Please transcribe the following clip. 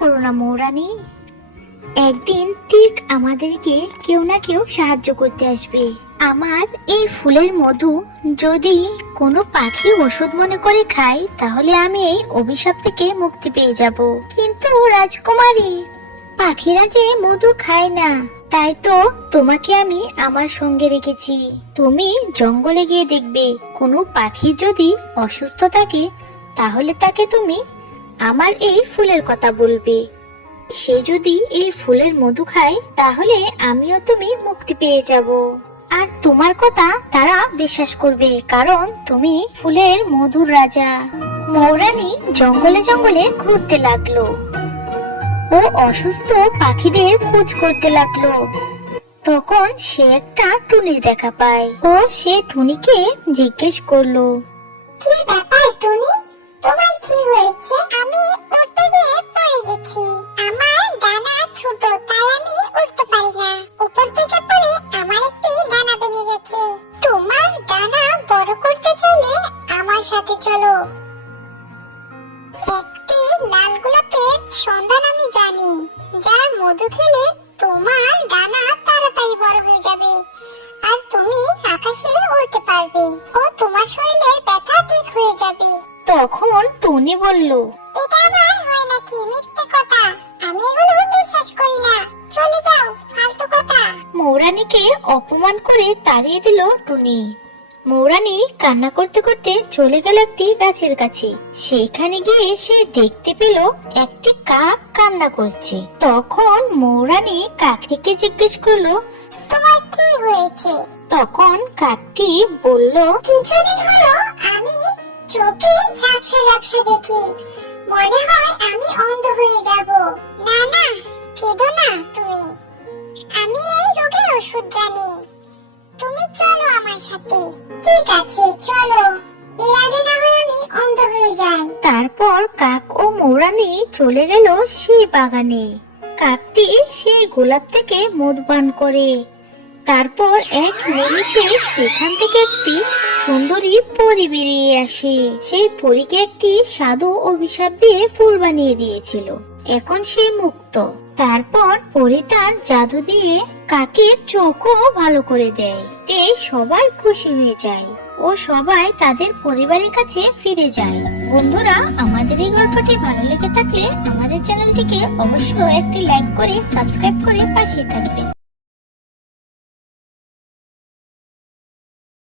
করো না মৌরানী। একদিন ঠিক আমাদেরকে কেউ না কেউ সাহায্য করতে আসবে। আমার এই ফুলের মধু যদি কোনো পাখি ওষুধ মনে করে খায়, তাহলে আমি এই অভিশাপ থেকে মুক্তি পেয়ে যাব। কিন্তু রাজকুমারী, পাখিরা যে মধু খায় না, তাই তো তোমাকে আমি আমার সঙ্গে রেখেছি। তুমি জঙ্গলে গিয়ে দেখবে কোনো পাখি যদি অসুস্থ থাকে, তাহলে তাকে তুমি আমার এই ফুলের কথা বলবে। সে যদি এই ফুলের মধু খায়, তাহলে আমিও তুমি মুক্তি পেয়ে যাব। আর তোমার কথা তারা বিশ্বাস করবে, কারণ তুমি ফুলের মধুর রাজা। মৌরানী জঙ্গলে জঙ্গলে ঘুরতে লাগলো ও অসুস্থ পাখিদের খোঁজ করতে লাগলো। তখন সে একটা টুনির দেখা পায় ও সে টুনিকে জিজ্ঞেস করলো, কি ব্যাপার টুনি, তোমার কি হয়েছে? আমি উড়তে গিয়ে পড়ে গেছি। আমার ডানা ছোট, তাই আমি উড়তে পারি না। উপর থেকে পড়ে আমার একটি ডানা ভেঙে গেছে। তোমার ডানা বড় করতে চাইলে আমার সাথে চলো। একটি লাল গোলাপের সন্ধান আমি জানি, যার মধু খেলে তোমার ডানা তাড়াতাড়ি বড় হয়ে যাবে আর তুমি আকাশে উড়তে পারবে ও তোমার শরীরের ব্যথা ঠিক হয়ে যাবে। তখন টুনি বলল, এটা আবার হয় নাকি? মিথ্যে কথা, আমি এগুলো বিশ্বাস করি না। চলে যাও, ফালতু কথা। মৌরানীকে অপমান করে তাড়িয়ে দিল টুনি। মৌরানী কান্না করতে করতে চলে গেল একটি গাছের কাছে। সেখানে গিয়ে সে দেখতে পেল একটি কাক কান্না করছে। তখন মৌরানী কাকটিকে জিজ্ঞেস করলো, তোমার কি হয়েছে? তখন কাকটি বলল, কিছুদিন হলো আমি চোখে ঝাপসা ঝাপসা দেখি, মনে হয় আমি অন্ধ হয়ে যাব। না না, কেঁদো না তুমি, আমি এই রোগের ওষুধ জানি। তুমি চলো আমার সাথে। ঠিক আছে চলো, এর আগে না হয় আমি অন্ধ হয়ে যাই। তারপর কাক ও মৌরানী চলে গেল সেই বাগানে। কাকটি সেই গোলাপ থেকে মধু পান করে। তারপর এক নিমেষে সেখান থেকে একটি সুন্দরী পরী বেরিয়ে আসে। সেই পরীকে একটি সাধু অভিশাপ দিয়ে ফুল বানিয়ে দিয়েছিল। এখন সে মুক্ত। তারপর পরী তার জাদু দিয়ে কাকের চোখও ভালো করে দেয়। তে সবাই খুশি হয়ে যায় ও সবাই তাদের পরিবারের কাছে ফিরে যায়। বন্ধুরা, আমাদের এই গল্পটি ভালো লেগে থাকলে আমাদের চ্যানেলটিকে অবশ্যই একটি লাইক করে সাবস্ক্রাইব করে পাশে থাকবেন।